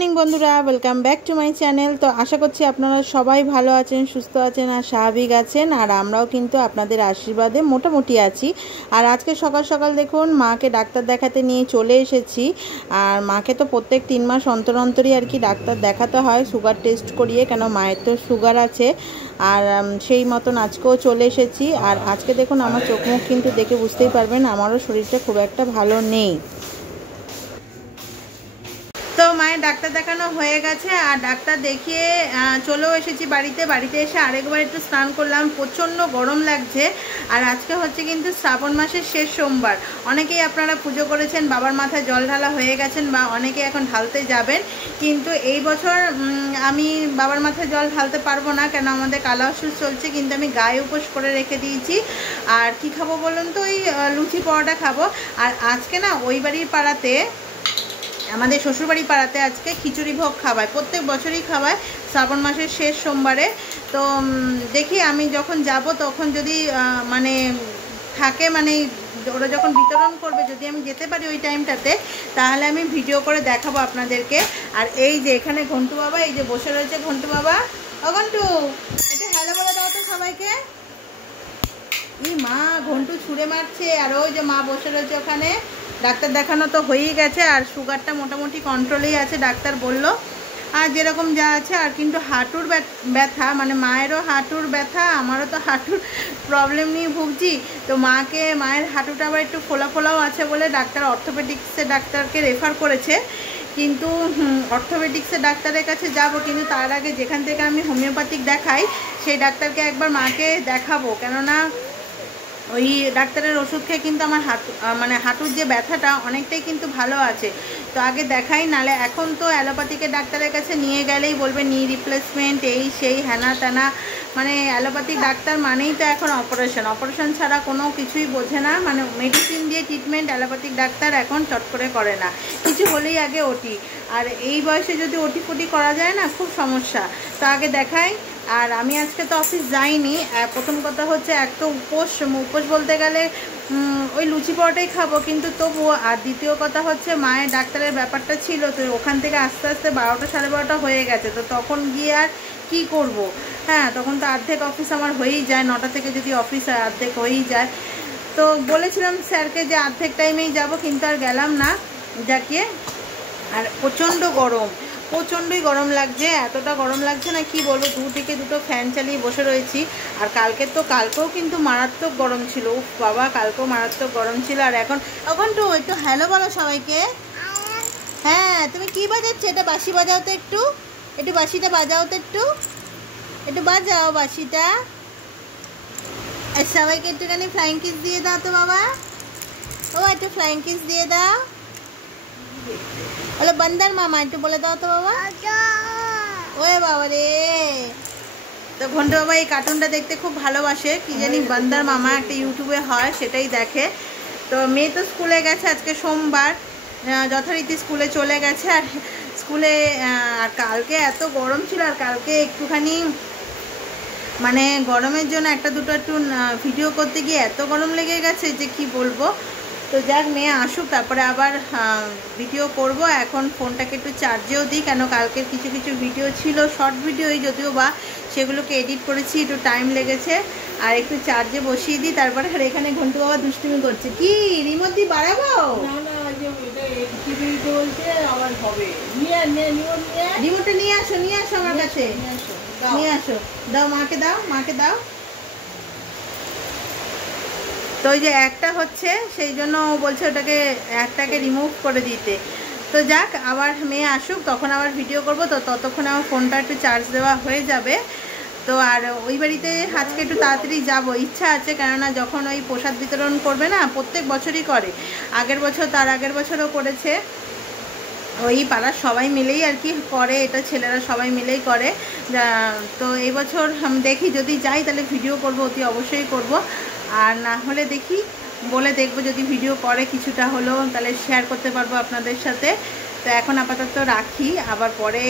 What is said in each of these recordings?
Morning বন্ধুরা, welcome back to my channel. তো আশা করছি আপনারা সবাই ভালো আছেন, সুস্থ আছেন আর স্বাভাবিক আছেন। আর আমরাও কিন্তু আপনাদের আশীর্বাদে মোটামুটি আছি। আর আজকে সকাল সকাল দেখুন মাকে ডাক্তার দেখাতে নিয়ে চলে এসেছি। আর মাকে তো প্রত্যেক 3 মাস অন্তর অন্তরই আর কি ডাক্তার দেখাতে হয় সুগার টেস্ট করিয়ে, কেন মায়ের তো সুগার আছে। আর সেই মতন আজকেও চলে এসেছি। আর আজকে দেখুন আমার চোখ মুখ কিন্তু দেখে বুঝতেই পারবেন আমারও শরীরটা খুব একটা ভালো নেই। তো মায়ের ডাক্তার দেখানো হয়ে গেছে আর ডাক্তার দেখিয়ে চলেও এসেছি বাড়িতে এসে আরেকবার একটু স্নান করলাম। প্রচণ্ড গরম লাগছে। আর আজকে হচ্ছে কিন্তু শ্রাবণ মাসের শেষ সোমবার। অনেকেই আপনারা পুজো করেছেন, বাবার মাথায় জল ঢালা হয়ে গেছেন বা অনেকে এখন ঢালতে যাবেন। কিন্তু এই বছর আমি বাবার মাথায় জল ঢালতে পারবো না, কেন আমাদের কালা ওষুধ চলছে। কিন্তু আমি গায়ে উপোস করে রেখে দিয়েছি। আর কি খাবো বলুন তো, ওই লুচি পরোটা খাবো। আর আজকে না ওই বাড়ির পাড়াতে, আমাদের শ্বশুরবাড়ি পাড়াতে আজকে খিচুড়ি ভোগ খাওয়ায়, প্রত্যেক বছরই খাওয়ায় শ্রাবণ মাসের শেষ সোমবারে। তো দেখি আমি যখন যাব তখন যদি মানে থাকে, মানে ওরা যখন বিতরণ করবে, যদি আমি যেতে পারি ওই টাইমটাতে, তাহলে আমি ভিডিও করে দেখাবো আপনাদেরকে। আর এই যে এখানে ঘন্টু বাবা, এই যে বসে রয়েছে ঘন্টু বাবা। ও ঘন্টু, এটা হ্যালো বলে দাও তো সবাইকে। ই মা, ঘন্টু ছুঁড়ে মারছে। আর ওই যে মা বসে রয়েছে ওখানে। ডাক্তার দেখানো তো হয়েই গেছে আর সুগারটা মোটামুটি কন্ট্রোলেই আছে ডাক্তার বলল। আর যেরকম যা আছে। আর কিন্তু হাঁটুর ব্যথা, মানে মায়েরও হাঁটুর ব্যথা, আমারও তো হাঁটুর প্রবলেম নিয়ে ভুগছি। তো মায়ের হাঁটুটা আবার একটু ফোলাও আছে বলে ডাক্তার অর্থোপেডিক্সের ডাক্তারকে রেফার করেছে। কিন্তু অর্থোপেডিক্সের ডাক্তারের কাছে যাব, কিন্তু তার আগে যেখান থেকে আমি হোমিওপ্যাথিক দেখাই সেই ডাক্তারকে একবার মাকে দেখাবো। কেননা ওই ডাক্তারের ওষুধ খেয়ে কিন্তু আমার হাঁটুর যে ব্যথাটা অনেকটাই কিন্তু ভালো আছে। তো আগে দেখাই, নালে এখন তো অ্যালোপ্যাথিকের ডাক্তারের কাছে নিয়ে গেলেই বলবে নি রিপ্লেসমেন্ট, এই সেই হ্যানা ত্যানা। মানে অ্যালোপ্যাথিক ডাক্তার মানেই তো এখন অপারেশন ছাড়া কোনো কিছুই বোঝে না। মানে মেডিসিন দিয়ে ট্রিটমেন্ট অ্যালোপ্যাথিক ডাক্তার এখন চট করে করে না, কিছু হলেই আগে ওটি। আর এই বয়সে যদি ওটি ফটি করা যায় না, খুব সমস্যা। তো আগে দেখাই। আর আমি আজকে তো অফিস যাইনি। প্রথম কথা হচ্ছে এক তো উপোস বলতে গেলে ওই লুচি পরোটাই খাবো, কিন্তু তবুও। আর দ্বিতীয় কথা হচ্ছে মায়ের ডাক্তারের ব্যাপারটা ছিল, তো ওখান থেকে আস্তে আস্তে 12টা সাড়ে 12টা হয়ে গেছে। তো তখন গিয়ে আর কি করব। হ্যাঁ, তখন তো অর্ধেক অফিস আমার হয়েই যায়, 9টা থেকে যদি অফিস অর্ধেক হয়েই যায়। তো বলেছিলাম স্যারকে যে অর্ধেক টাইমেই যাব, কিন্তু আর গেলাম না যাকে। আর প্রচণ্ডই গরম লাগছে। এতটা গরম লাগছে না কি বলবো, দিকে দুটো ফ্যান চালিয়ে বসে রয়েছি। আর কালকেও কিন্তু মারাত্মক গরম ছিল। উফ বাবা, কালকেও মারাত্মক গরম ছিল। আর এখন তো একটু হ্যালো বলো সবাইকে। হ্যাঁ, তুমি কি বাজাচ্ছ? এটা বাঁশি বাজাও তো, একটু বাঁশিটা বাজাও তো, একটু বাজাও বাঁশিটা। আর সবাইকে একটুখানি ফ্লাইং কিস দিয়ে দাও তো বাবা। ও একটু ফ্লাইং কিস দিয়ে দাও। বলো বান্দার মামা, একটু বলে দাও তো বাবা। ওয়ে বাবা রে। তো ঘন্টু বাবা এই কার্টুনটা দেখতে খুব ভালোবাসে, কি জানি বান্দার মামা একটা ইউটিউবে হয়, সেটাই দেখে। তো মেয়ে তো স্কুলে গেছে, আজকে সোমবার, যথারীতি স্কুলে চলে গেছে। আর স্কুলে আর কালকে এত গরম ছিল। আর কালকে একটুখানি মানে গরমের জন্য একটা দুটো একটু ভিডিও করতে গিয়ে এত গরম লেগে গেছে যে কি বলবো। তো যাক, মেয়ে আসুক, তারপরে আবার ভিডিও করব। এখন ফোনটাকে একটু চার্জেও দিই, কেন কালকের কিছু ভিডিও ছিল, শর্ট ভিডিওই যদিও বা, সেগুলোকে এডিট করেছি, একটু টাইম লেগেছে। আর একটু চার্জে বসিয়ে দিই তারপরে। আর এখানে ঘন্টু বাবা দুষ্টুমি করছে। কি রিমোট দিয়ে বাড়াবো? রিমোটটা নিয়ে আসো আমার কাছে, নিয়ে আসো। দাও মাকে দাও। তো ওই যে একটা হচ্ছে, সেই জন্য বলছে ওটাকে একটাকে রিমুভ করে দিতে। তো যাক, আবার মেয়ে আসুক, তখন আবার ভিডিও করব। তো ততক্ষণে আমার ফোনটা একটু চার্জ দেওয়া হয়ে যাবে। তো আর ওই বাড়িতে আজকে একটু তাড়াতাড়ি যাব, ইচ্ছা আছে। কেননা যখন ওই প্রসাদ বিতরণ করবে না, প্রত্যেক বছরই করে, আগের বছর তার আগের বছরও করেছে। ওই পাড়ার সবাই মিলেই আর কি করে, এটা ছেলেরা সবাই মিলেই করে। তো এই বছর দেখি, যদি যাই তাহলে ভিডিও করব, অতি অবশ্যই করব। আর না হলে দেখি বলে দেখবো, যদি ভিডিও করে কিছুটা হলেও, তাহলে শেয়ার করতে পারবো আপনাদের সাথে। তো এখন আপাতত রাখি, আবার পরে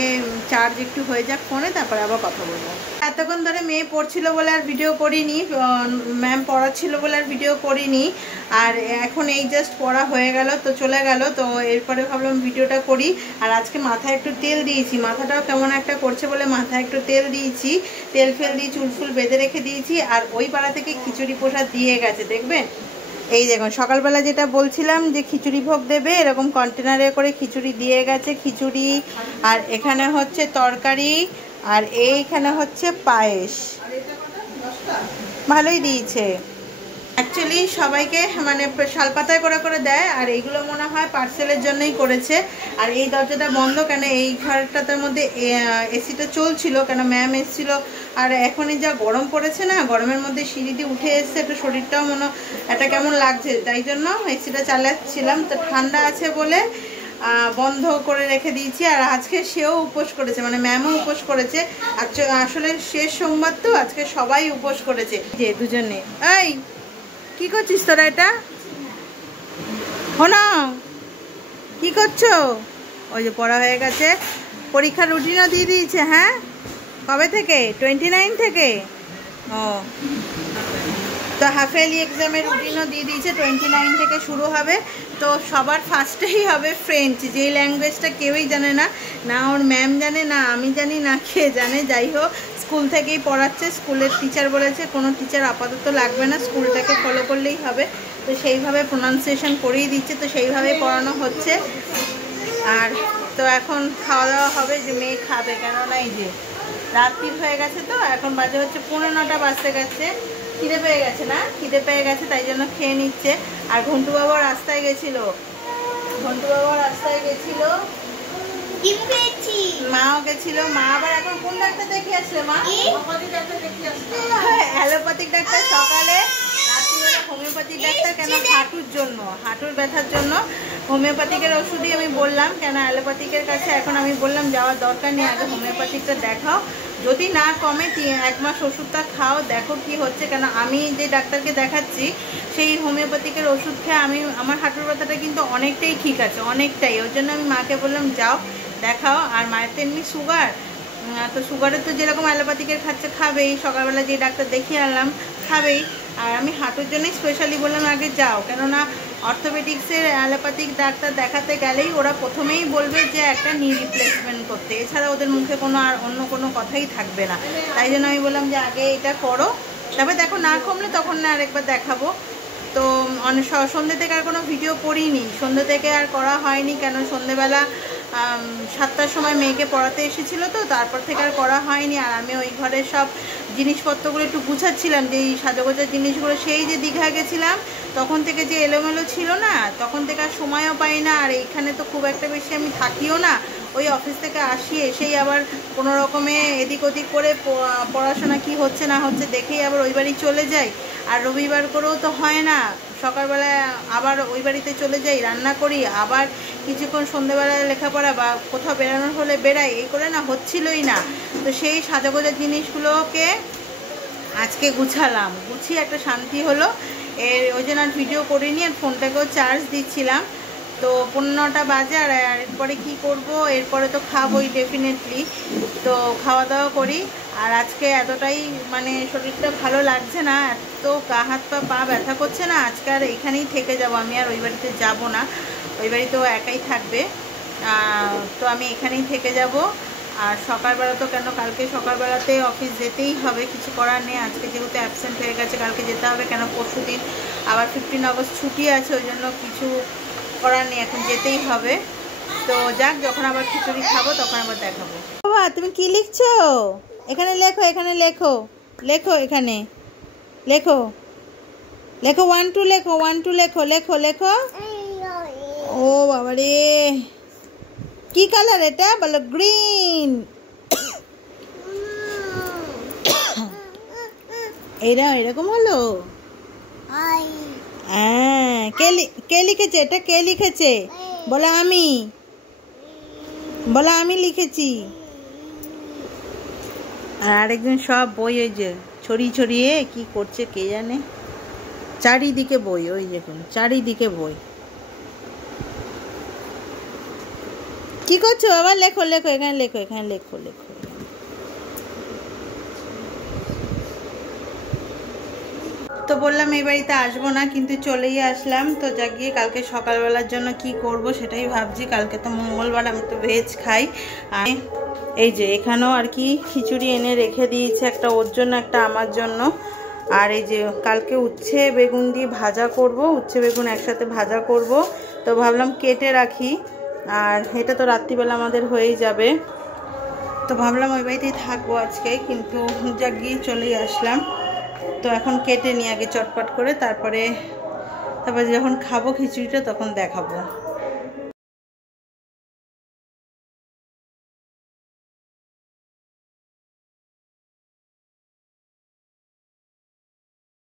চার্জ একটু হয়ে যাক ফোনে, তারপরে আবার কথা বলবো। এতক্ষণ ধরে মেয়ে পড়ছিল বলে আর ভিডিও করিনি, ম্যাম পড়াচ্ছিল বলে আর ভিডিও করিনি। আর এখন এই জাস্ট পড়া হয়ে গেল, তো চলে গেল, তো এরপরে ভাবলাম ভিডিওটা করি। আর আজকে মাথায় একটু তেল দিয়েছি, মাথাটাও কেমন একটা করছে বলে মাথায় একটু তেল দিয়েছি, তেল ফেল দিয়ে চুল ফুল বেঁধে রেখে দিয়েছি। আর ওই পাড়া থেকে খিচুড়ি প্রসাদ দিয়ে গেছে, দেখবেন এই দেখুন সকালবেলা যেটা বলছিলাম যে খিচুড়ি ভোগ দেবে, এরকম কন্টেনারে করে খিচুড়ি দিয়ে গেছে, খিচুড়ি আর এখানে হচ্ছে তরকারি আর এইখানে হচ্ছে পায়েস, ভালোই দিয়েছে। অ্যাকচুয়ালি সবাইকে মানে শালপাতায় করে করে দেয়, আর এইগুলো মনে হয় পার্সেলের জন্যই করেছে। আর এই দরজাটা বন্ধ কেন, এই ঘরটার মধ্যে এসিটা চলছিল কেন, ম্যাম এসেছিল। আর এখনই যা গরম পড়েছে না, গরমের মধ্যে সিঁড়ি দিয়ে উঠে এসছে, একটু শরীরটাও মনে একটা কেমন লাগছে, তাই জন্য এসিটা চালাচ্ছিলাম। তো ঠান্ডা আছে বলে বন্ধ করে রেখে দিয়েছি। আর আজকে সেও উপোস করেছে, মানে ম্যামও উপোস করেছে। আসলে শেষ সোমবার তো আজকে সবাই উপোস করেছে, যে দুজনে। এই কি করছিস তোরা, এটা শোনো কি করছো? ওই যে পড়া হয়ে গেছে, পরীক্ষার রুটিনও দিয়ে দিয়েছে। হ্যাঁ, কবে থেকে? 29 থেকে। ও, তো হাফ ইয়ারলি এক্সামের রুটিনও দিয়ে দিয়েছে, 29 থেকে শুরু হবে। তো সবার ফার্স্টেই হবে ফ্রেঞ্চ, যেই ল্যাঙ্গুয়েজটা কেউই জানে না, না ওর ম্যাম জানে, না আমি জানি, না কে জানে। যাই হোক, স্কুল থেকেই পড়াচ্ছে, স্কুলের টিচার বলেছে কোনো টিচার আপাতত লাগবে না, স্কুলটাকে ফলো করলেই হবে। তো সেইভাবে প্রোনাউন্সিয়েশন করেই দিচ্ছে, তো সেইভাবেই পড়ানো হচ্ছে। আর তো এখন খাওয়া দাওয়া হবে, যে মেয়ে খাবে, কেননা এই যে রাত্রি হয়ে গেছে, তো এখন বাজে হচ্ছে 9:15 বাজতে গেছে। খিদে পেয়ে গেছে না, খিদে পেয়ে গেছে, তাই জন্য খেয়ে নিচ্ছে। আর ঘন্টু বাবা রাস্তায় গেছিল, ঘন্টু বাবা রাস্তায় গেছিল, মাও গেছিল। মা আবার এখন কোন ডাক্তার দেখিয়ে আসলে? মা অ্যালোপ্যাথিক ডাক্তার সকালে, রাত্রিবেলা হোমিওপ্যাথিক ডাক্তার। কেন? হাঁটুর জন্য, হাঁটুর ব্যথার জন্য হোমিওপ্যাথিকের ওষুধই আমি বললাম, কেন অ্যালোপ্যাথিকের কাছে এখন আমি বললাম যাওয়ার দরকার নেই, আগে হোমিওপ্যাথিকটা দেখাও, যদি না কমে 1 মাস ওষুধটা খাও, দেখো কি হচ্ছে। কেন আমি যে ডাক্তারকে দেখাচ্ছি সেই হোমিওপ্যাথিকের ওষুধ খেয়ে আমি আমার হাঁটুর ব্যথাটা কিন্তু অনেকটাই ঠিক আছে, অনেকটাই। ওই জন্য আমি মাকে বললাম যাও দেখাও। আর মায়ের তো এমনি সুগার, তো সুগারের তো যেরকম অ্যালোপ্যাথিকের খাচ্ছে খাবেই, সকালবেলা যে ডাক্তার দেখিয়ে আনলাম খাবেই। আর আমি হাঁটুর জন্যই স্পেশালি বললাম আগে যাও, কেননা অর্থোপেডিক্সের অ্যালোপ্যাথিক ডাক্তার দেখাতে গেলেই ওরা প্রথমেই বলবে যে একটা নি রিপ্লেসমেন্ট করতে, এছাড়া ওদের মুখে কোনো আর অন্য কোনো কথাই থাকবে না। তাই জন্য আমি বললাম যে আগে এটা করো, তবে দেখো না কমলে তখন না আরেকবার দেখাবো। তো অনেক সন্ধ্যে থেকে আর কোনো ভিডিও করিনি, সন্ধ্যে থেকে আর করা হয়নি, কেন সন্ধ্যেবেলা 7টার সময় মেয়েকে পড়াতে এসেছিলো, তো তারপর থেকে আর করা হয়নি। আর আমি ওই ঘরের সব জিনিসপত্রগুলো একটু গুছাচ্ছিলাম, যে এই সাজাগোজার জিনিসগুলো, সেই যে দীঘা গেছিলাম তখন থেকে যে এলোমেলো ছিল না, তখন থেকে আর সময়ও পাই না। আর এইখানে তো খুব একটা বেশি আমি থাকিও না, ওই অফিস থেকে আসি, এসেই আবার কোনো রকমে এদিক ওদিক করে পড়াশোনা কি হচ্ছে না হচ্ছে দেখেই আবার ওই বাড়ি চলে যাই। আর রবিবার করেও তো হয় না, সকালবেলায় আবার ওই বাড়িতে চলে যাই, রান্না করি, আবার কিছুক্ষণ সন্ধ্যেবেলায় লেখাপড়া বা কোথাও বেড়ানোর হলে বেড়াই, এই করে না হচ্ছিলই না। তো সেই সাজাগোজার জিনিসগুলোকে আজকে গুছালাম, গুছিয়ে একটা শান্তি হলো। ওই জন্য আর ভিডিও করিনি, আর ফোনটাকেও চার্জ দিচ্ছিলাম। তো 15টা বাজে, আর এরপরে কি করব, এরপরে তো খাবোই ডেফিনেটলি, তো খাওয়া দাওয়া করি। আর আজকে এতটাই মানে শরীরটা ভালো লাগছে না, এত গা হাত পা ব্যথা করছে না, আজকে আর এখানেই থেকে যাব, আমি আর ওই বাড়িতে যাব না, ওই বাড়িতেও একাই থাকবে। তো আমি এখানেই থেকে যাব। আর সকালবেলা তো কেন, কালকে সকালবেলাতে অফিস যেতেই হবে, কিছু করার নেই, আজকে যেহেতু অ্যাবসেন্ট হয়ে গেছে কালকে যেতে হবে, কেন পরশু দিন আবার 15 আগস্ট ছুটি আছে, ওই জন্য কিছু করার নেই, এখন যেতেই হবে। তো যাক, যখন আবার খিচুড়ি খাবো তখন আবার দেখাবো। বাবা তুমি কি লিখছো? এখানে লেখো, এখানে লেখো, লেখো, এখানে লেখো, লেখো 1 2 লেখো, 1 2 লেখো, লেখো লেখো। ও বাবা রে, কি কালার এটা বলো? গ্রিন। এরা এরকম হলো? হ্যাঁ, কে লিখেছে এটা? কে লিখেছে? বলো আমি, বলো আমি লিখেছি। আর আরেকজন সব বই ওই যে ছড়িয়ে ছড়িয়ে কি করছে কে জানে, চারিদিকে বই, ওই দেখুন চারিদিকে বই। কি করছো বাবা? লেখো লেখো, এখানে লেখো, এখানে লেখো লেখো। তো বললাম এই বাড়িতে আসবো না, কিন্তু চলেই আসলাম। তো যা গিয়ে কালকে সকালবেলার জন্য কি করব সেটাই ভাবছি। কালকে তো মঙ্গলবার, আমি তো ভেজ খাই। এই যে এখানেও আর কি খিচুড়ি এনে রেখে দিয়েছে, একটা ওর জন্য, একটা আমার জন্য। আর এই যে কালকে উচ্ছে বেগুন দিয়ে ভাজা করব, উচ্ছে বেগুন একসাথে ভাজা করব। তো ভাবলাম কেটে রাখি, আর এটা তো রাত্রিবেলা আমাদের হয়েই যাবে। তো ভাবলাম ওই বাড়িতেই থাকবো আজকে, কিন্তু যা গিয়ে চলেই আসলাম। তো এখন কেটে নিয়ে আগে চটপট করে, তারপরে যখন খাবো খিচুড়িটা তখন দেখাবো।